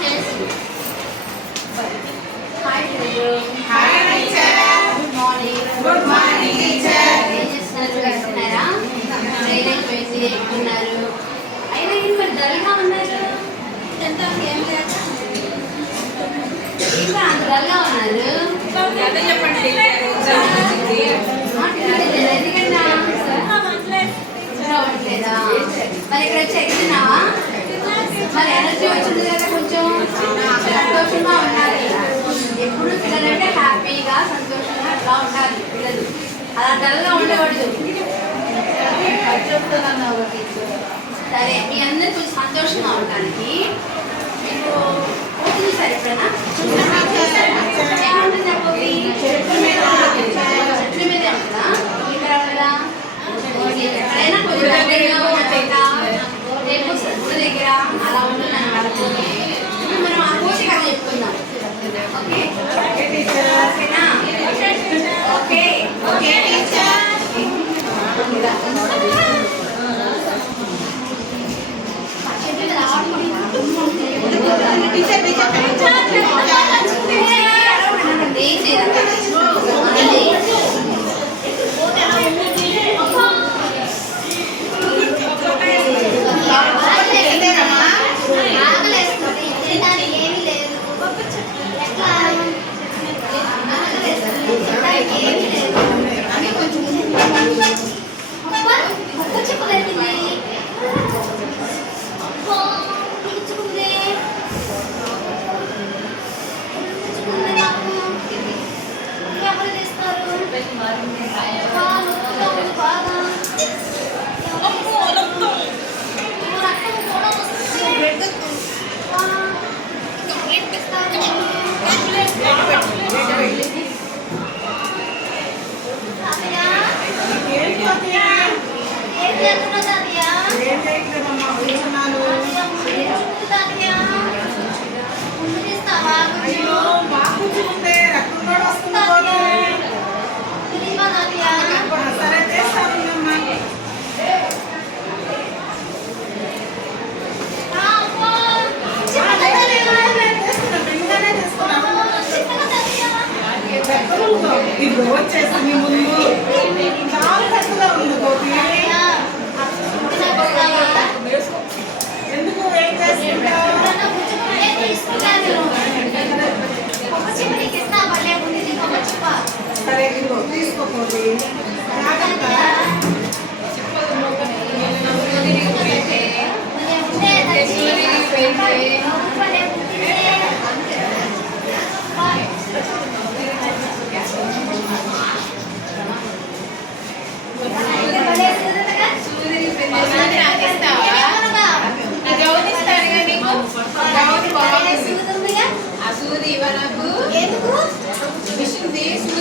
దయచేసి hi teacher. Good morning teacher. ఏం చేస్తున్నారు? వెళ్తున్నారా? ట్రైన్ అయిపోయింది, ఎక్కుతున్నారు. అయినా ఇది మరి డల్గా ఉన్నారు. ఎంత ఏం లేదు, ఇంకా అంత డల్గా ఉన్నారు. చెప్పండి లేదా మరి ఇక్కడ వచ్చి ఎక్కుతున్నావా? మరి ఎనర్జీ వచ్చింది కదా, కొంచెం సంతోషంగా ఉండాలి. ఎప్పుడు పిల్లలంటే హ్యాపీగా సంతోషంగా అట్లా ఉండాలి పిల్లలు. అలా డల్గా ఉండకూడదు. సరే, మీ అందరూ కొంచెం సంతోషంగా ఉండడానికి మీకు పోటీ చూసారు ఎప్పుడైనా? ఏముంటుంది ఆ పోటీ? చెట్ల మీదే ఉంటుందా? ఎక్కడైనా కొంచెం దగ్గరగా రేపు గుడి దగ్గర అలా ఉంటుంది అన్నమాట. మనం ఆ పోటీ కథ చెప్పుకుందాం. ఓకే ఓకేనా? Okay okay teacher. ఇది వచ్చేసింది ముందు చాలా కష్టంగా ఉంది గోపి. ఎందుకు వెయిట్ చేస్తుంటావు? సరే ఇదిగో తీసుకోపోతే జాగ్రత్త.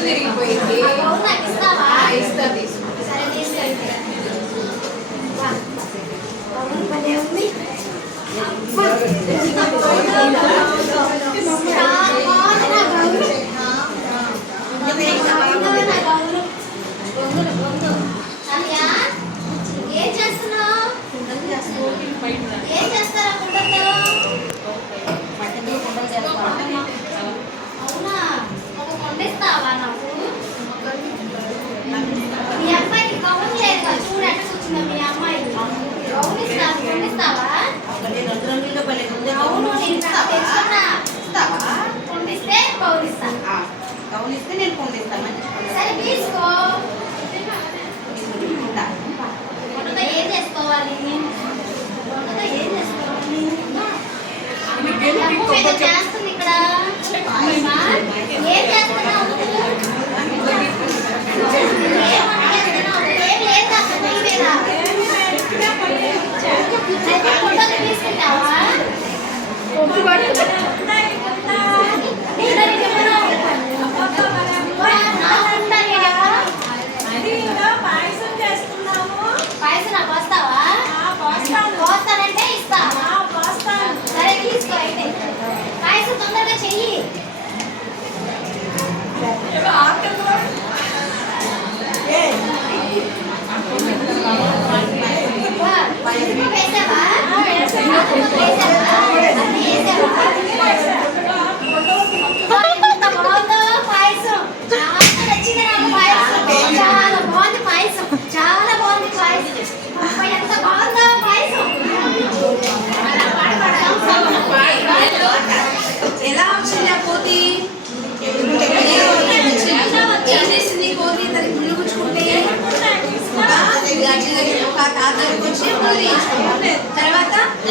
తిరిగిపోయింది. ఇస్తా తీసుకో. ఏం చేస్తున్నావు? ఏం చేస్తారా? అవునా? ఒక కొండిస్తావా నాకు? మీ అమ్మాయికి గౌన్ లేదు కదా, చూడు ఎట్లా కూర్చుందా మీ అమ్మాయి. గౌన్ కొండిస్తావా? అవును, నేను తెచ్చుకున్నా. కొండిస్తే గౌన్ ఇస్తాను. గౌన్ ఇస్తే నేను కొండిస్తాను. సరే తీసుకో. వంటతో ఏం చేసుకోవాలి? వంటతో ఏం చేసుకోవాలి? చేస్తుంది ఇక్కడ. ఏం చేస్తున్నావు? ఏం లేదా? ఫోటోలు తీసుకుంటావా? పాయసం నాకు వస్తావా? పోస్తానంటే ఇస్తా. సరే తీసుకో అయితే. పాయసం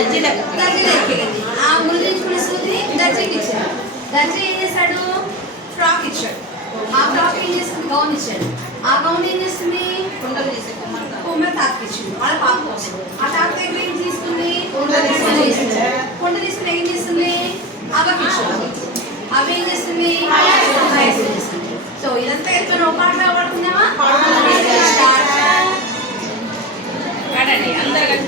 దర్జీలో ఎక్కింది. ఆ ముద్రించుకున్న సూది దర్జీకి ఇచ్చాడు. దర్జీ ఏం చేశాడు? ఫ్రాక్ ఇచ్చాడు. ఆ ఫ్రాక్ ఏం చేస్తుంది? గౌన్ ఇచ్చాడు. ఆ గౌన్ ఏం చేస్తుంది? కొమ్మలు తాకిచ్చింది వాళ్ళ పాప కోసం. ఆ తాత దగ్గర ఏం తీసుకుంది? కొండ తీసుకుని ఏం చేస్తుంది? అవకి ఇచ్చాడు. అవి ఏం చేస్తుంది? సో ఇదంతా ఎక్కడ ఒక పాట పడుకుందామా? అందరు కలిసి